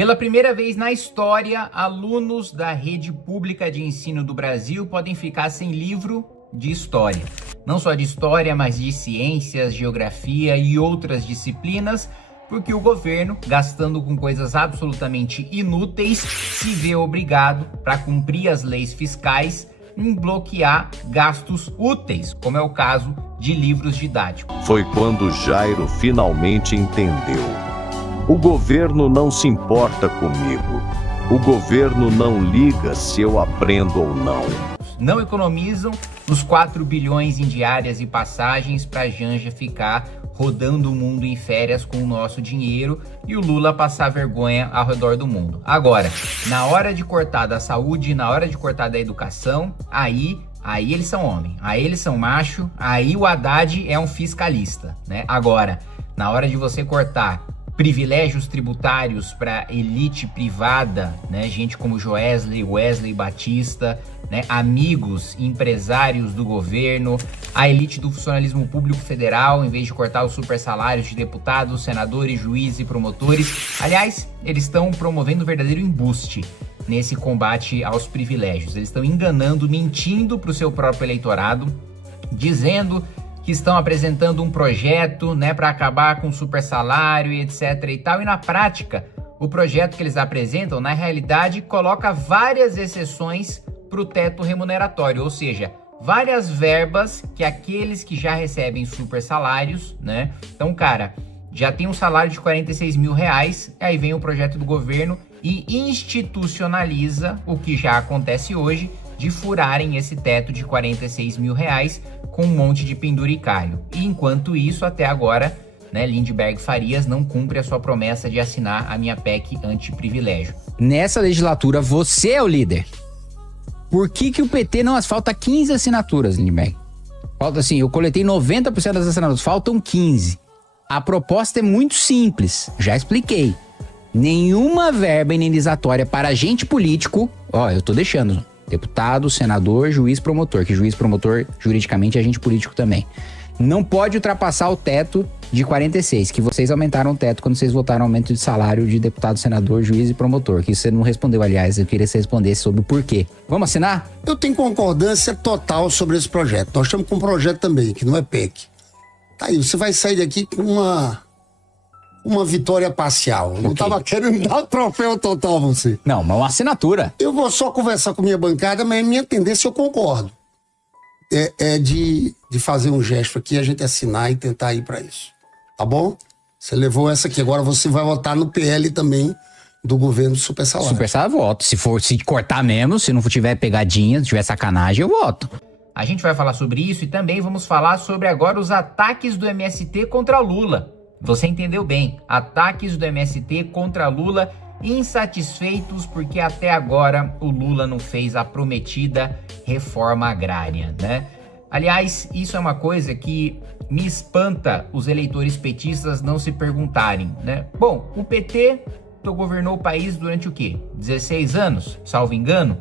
Pela primeira vez na história, alunos da rede pública de ensino do Brasil podem ficar sem livro de história. Não só de história, mas de ciências, geografia e outras disciplinas, porque o governo, gastando com coisas absolutamente inúteis, se vê obrigado, para cumprir as leis fiscais, em bloquear gastos úteis, como é o caso de livros didáticos. Foi quando Jairo finalmente entendeu. O governo não se importa comigo. O governo não liga se eu aprendo ou não. Não economizam os 4 bilhões em diárias e passagens para a Janja ficar rodando o mundo em férias com o nosso dinheiro e o Lula passar vergonha ao redor do mundo. Agora, na hora de cortar da saúde, na hora de cortar da educação, aí eles são homem, aí eles são macho, aí o Haddad é um fiscalista, né? Agora, na hora de você cortar privilégios tributários para elite privada, né? Gente como Wesley Batista, né? Amigos, empresários do governo, a elite do funcionalismo público federal, em vez de cortar os super salários de deputados, senadores, juízes e promotores. Aliás, eles estão promovendo um verdadeiro embuste nesse combate aos privilégios. Eles estão enganando, mentindo para o seu próprio eleitorado, dizendo que estão apresentando um projeto, né, para acabar com o super salário e etc e tal, e na prática, o projeto que eles apresentam, na realidade, coloca várias exceções para o teto remuneratório, ou seja, várias verbas que aqueles que já recebem super salários, né, então, cara, já tem um salário de 46 mil reais, aí vem o projeto do governo e institucionaliza o que já acontece hoje, de furarem esse teto de 46 mil reais com um monte de penduricalho. E enquanto isso, até agora, né, Lindbergh Farias não cumpre a sua promessa de assinar a minha PEC anti-privilégio. Nessa legislatura, você é o líder. Por que o PT não falta 15 assinaturas, Lindbergh? Falta assim, eu coletei 90% das assinaturas, faltam 15. A proposta é muito simples, já expliquei. Nenhuma verba indenizatória para agente político, ó, eu tô deixando, deputado, senador, juiz, promotor, que juiz, promotor, juridicamente é agente político também. Não pode ultrapassar o teto de 46, que vocês aumentaram o teto quando vocês votaram aumento de salário de deputado, senador, juiz e promotor, que você não respondeu, aliás, eu queria que você respondesse sobre o porquê. Vamos assinar? Eu tenho concordância total sobre esse projeto. Nós estamos com um projeto também, que não é PEC. Tá aí, você vai sair daqui com uma vitória parcial. Eu não tava querendo dar o troféu total a você. Não, mas uma assinatura. Eu vou só conversar com minha bancada, mas minha tendência eu concordo. É de fazer um gesto aqui, a gente assinar e tentar ir para isso. Tá bom? Você levou essa aqui. Agora você vai votar no PL também do governo do super salário. Super salário, eu voto. Se cortar mesmo, se não tiver pegadinha, se tiver sacanagem, eu voto. A gente vai falar sobre isso e também vamos falar sobre agora os ataques do MST contra Lula. Você entendeu bem, ataques do MST contra Lula, insatisfeitos porque até agora o Lula não fez a prometida reforma agrária, né? Aliás, isso é uma coisa que me espanta os eleitores petistas não se perguntarem, né? Bom, o PT governou o país durante o quê? 16 anos, salvo engano?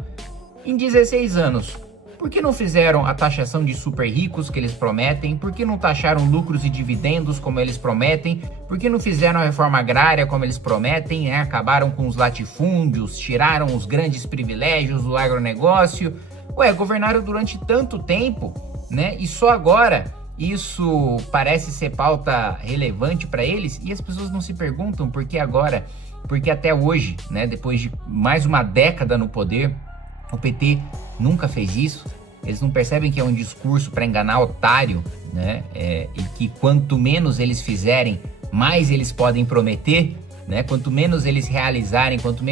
Em 16 anos, por que não fizeram a taxação de super ricos que eles prometem? Por que não taxaram lucros e dividendos como eles prometem? Por que não fizeram a reforma agrária como eles prometem? Né? Acabaram com os latifúndios, tiraram os grandes privilégios do agronegócio. Ué, governaram durante tanto tempo, né? E só agora isso parece ser pauta relevante para eles e as pessoas não se perguntam por que agora, porque até hoje, né? Depois de mais uma década no poder, o PT nunca fez isso. Eles não percebem que é um discurso para enganar otário, né? E que quanto menos eles fizerem, mais eles podem prometer, né? Quanto menos eles realizarem, quanto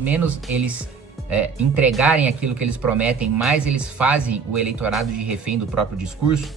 menos eles entregarem aquilo que eles prometem, mais eles fazem o eleitorado de refém do próprio discurso.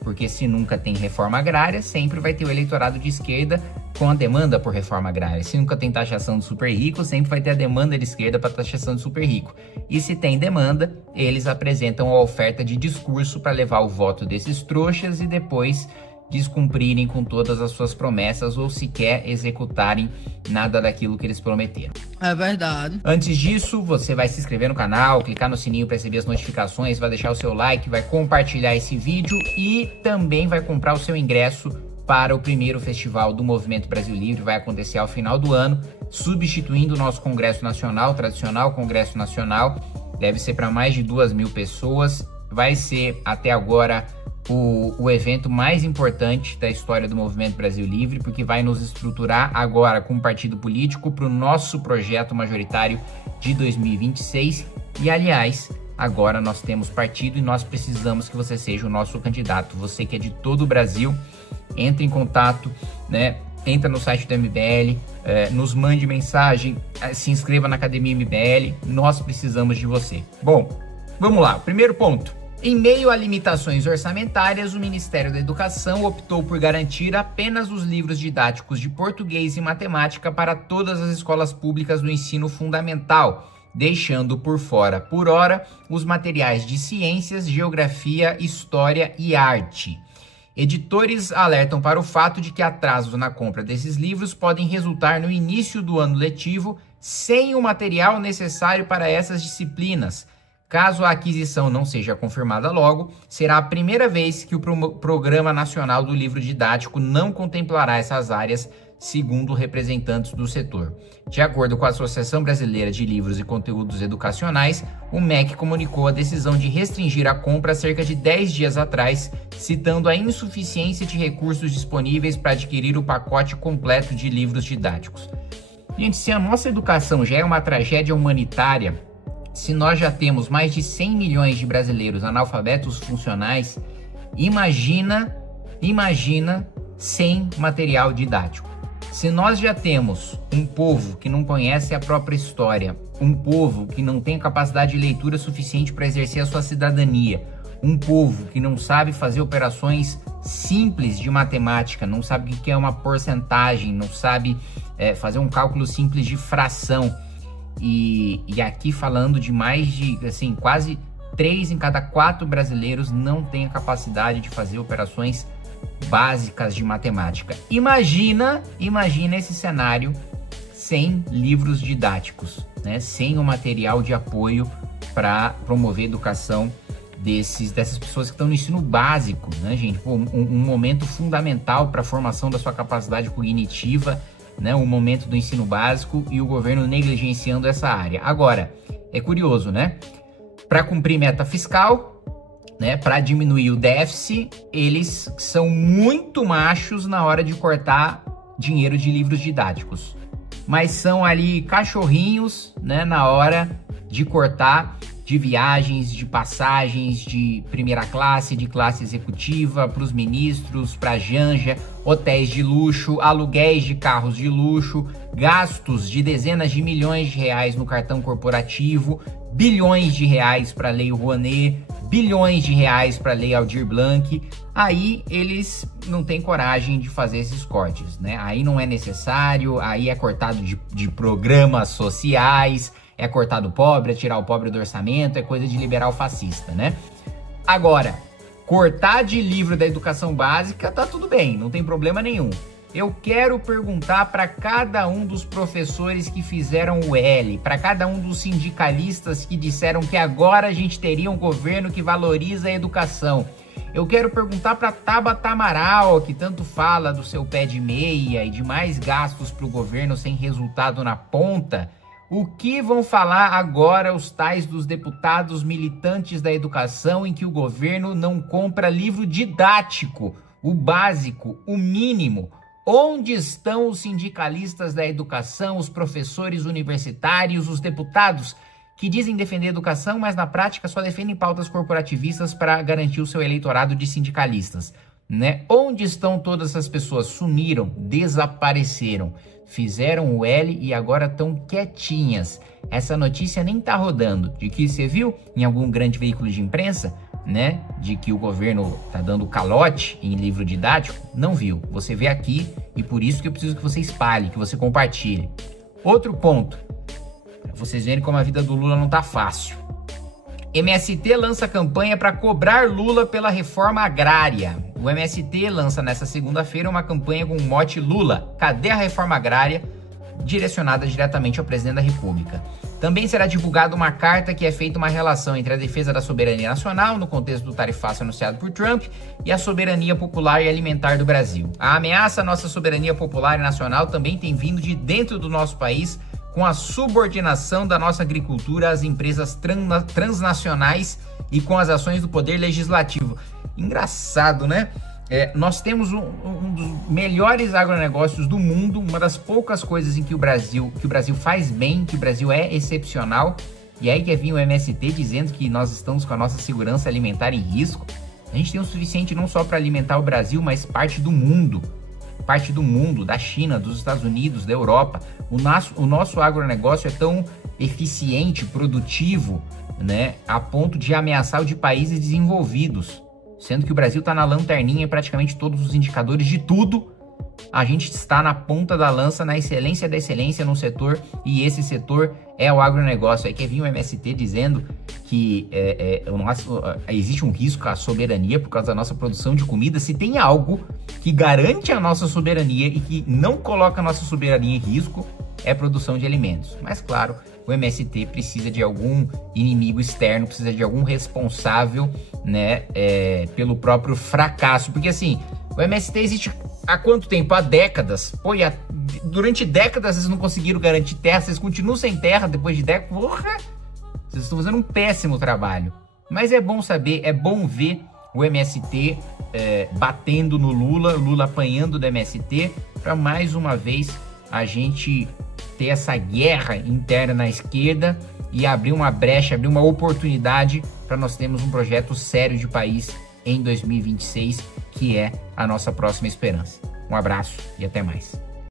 Porque se nunca tem reforma agrária, sempre vai ter o eleitorado de esquerda com a demanda por reforma agrária. Se nunca tem taxação do super rico, sempre vai ter a demanda de esquerda para taxação do super rico. E se tem demanda, eles apresentam a oferta de discurso para levar o voto desses trouxas e depois descumprirem com todas as suas promessas ou sequer executarem nada daquilo que eles prometeram. É verdade. Antes disso, você vai se inscrever no canal, clicar no sininho para receber as notificações, vai deixar o seu like, vai compartilhar esse vídeo e também vai comprar o seu ingresso para o primeiro festival do Movimento Brasil Livre, vai acontecer ao final do ano, substituindo o nosso Congresso Nacional, tradicional Congresso Nacional, deve ser para mais de 2.000 pessoas, vai ser até agora o evento mais importante da história do Movimento Brasil Livre, porque vai nos estruturar agora como partido político para o nosso projeto majoritário de 2026. E, aliás, agora nós temos partido e nós precisamos que você seja o nosso candidato. Você que é de todo o Brasil, entre em contato, né? Entra no site do MBL, nos mande mensagem, se inscreva na Academia MBL, nós precisamos de você. Bom, vamos lá, primeiro ponto. Em meio a limitações orçamentárias, o Ministério da Educação optou por garantir apenas os livros didáticos de português e matemática para todas as escolas públicas do ensino fundamental, deixando por fora, por hora, os materiais de ciências, geografia, história e arte. Editores alertam para o fato de que atrasos na compra desses livros podem resultar no início do ano letivo sem o material necessário para essas disciplinas. Caso a aquisição não seja confirmada logo, será a primeira vez que o Programa Nacional do Livro Didático não contemplará essas áreas, segundo representantes do setor. De acordo com a Associação Brasileira de Livros e Conteúdos Educacionais, o MEC comunicou a decisão de restringir a compra cerca de 10 dias atrás, citando a insuficiência de recursos disponíveis para adquirir o pacote completo de livros didáticos. Gente, se a nossa educação já é uma tragédia humanitária, se nós já temos mais de 100 milhões de brasileiros analfabetos funcionais, imagina sem material didático. Se nós já temos um povo que não conhece a própria história, um povo que não tem capacidade de leitura suficiente para exercer a sua cidadania, um povo que não sabe fazer operações simples de matemática, não sabe o que é uma porcentagem, não sabe fazer um cálculo simples de fração, e aqui falando de mais de, assim, quase 3 em cada 4 brasileiros não tem a capacidade de fazer operações básicas de matemática. Imagina esse cenário sem livros didáticos, né? Sem o material de apoio para promover a educação dessas pessoas que estão no ensino básico, né, gente? Pô, um momento fundamental para a formação da sua capacidade cognitiva, né? Um momento do ensino básico e o governo negligenciando essa área. Agora, é curioso, né? Para cumprir meta fiscal, né, para diminuir o déficit, eles são muito machos na hora de cortar dinheiro de livros didáticos, mas são ali cachorrinhos, né, na hora de cortar de viagens, de passagens de primeira classe, de classe executiva, para os ministros, para a Janja, hotéis de luxo, aluguéis de carros de luxo, gastos de dezenas de milhões de reais no cartão corporativo, bilhões de reais para a Lei Rouanet, bilhões de reais para a Lei Aldir Blanc. Aí eles não têm coragem de fazer esses cortes, né? Aí não é necessário, aí é cortado de programas sociais, é cortar do pobre, é tirar o pobre do orçamento, é coisa de liberal fascista, né? Agora, cortar de livro da educação básica tá tudo bem, não tem problema nenhum. Eu quero perguntar para cada um dos professores que fizeram o L, para cada um dos sindicalistas que disseram que agora a gente teria um governo que valoriza a educação. Eu quero perguntar para Tabata Amaral, que tanto fala do seu pé de meia e de mais gastos para o governo sem resultado na ponta. O que vão falar agora os tais dos deputados militantes da educação em que o governo não compra livro didático, o básico, o mínimo? Onde estão os sindicalistas da educação, os professores universitários, os deputados que dizem defender a educação, mas na prática só defendem pautas corporativistas para garantir o seu eleitorado de sindicalistas, né? Onde estão todas essas pessoas? Sumiram, desapareceram. Fizeram o L e agora estão quietinhas. Essa notícia nem tá rodando. De que você viu em algum grande veículo de imprensa, né? De que o governo tá dando calote em livro didático? Não viu. Você vê aqui e por isso que eu preciso que você espalhe, que você compartilhe. Outro ponto. Pra vocês verem como a vida do Lula não tá fácil. MST lança campanha para cobrar Lula pela reforma agrária. O MST lança nessa segunda-feira uma campanha com o mote Lula, cadê a reforma agrária? direcionada diretamente ao presidente da República. Também será divulgada uma carta que é feita uma relação entre a defesa da soberania nacional, no contexto do tarifaço anunciado por Trump, e a soberania popular e alimentar do Brasil. A ameaça à nossa soberania popular e nacional também tem vindo de dentro do nosso país, com a subordinação da nossa agricultura às empresas transnacionais e com as ações do poder legislativo. Engraçado, né? Nós temos um dos melhores agronegócios do mundo, uma das poucas coisas em que o Brasil faz bem, que o Brasil é excepcional, e aí quer vir o MST dizendo que nós estamos com a nossa segurança alimentar em risco. A gente tem o suficiente não só para alimentar o Brasil, mas parte do mundo, da China, dos Estados Unidos, da Europa. O nosso agronegócio é tão eficiente, produtivo, né, a ponto de ameaçar o de países desenvolvidos. Sendo que o Brasil está na lanterninha em praticamente todos os indicadores de tudo. A gente está na ponta da lança, na excelência da excelência no setor, e esse setor é o agronegócio. Aí quer vir o MST dizendo que existe um risco à soberania por causa da nossa produção de comida. Se tem algo que garante a nossa soberania e que não coloca a nossa soberania em risco, é a produção de alimentos. Mas claro, o MST precisa de algum inimigo externo, precisa de algum responsável, né, pelo próprio fracasso. Porque assim, o MST existe há quanto tempo? Há décadas. Pô, durante décadas vocês não conseguiram garantir terra, vocês continuam sem terra depois de décadas. Porra! Vocês estão fazendo um péssimo trabalho. Mas é bom saber, é bom ver o MST batendo no Lula, o Lula apanhando do MST, para mais uma vez a gente ter essa guerra interna na esquerda e abrir uma brecha, abrir uma oportunidade para nós termos um projeto sério de país em 2026, que é a nossa próxima esperança. Um abraço e até mais.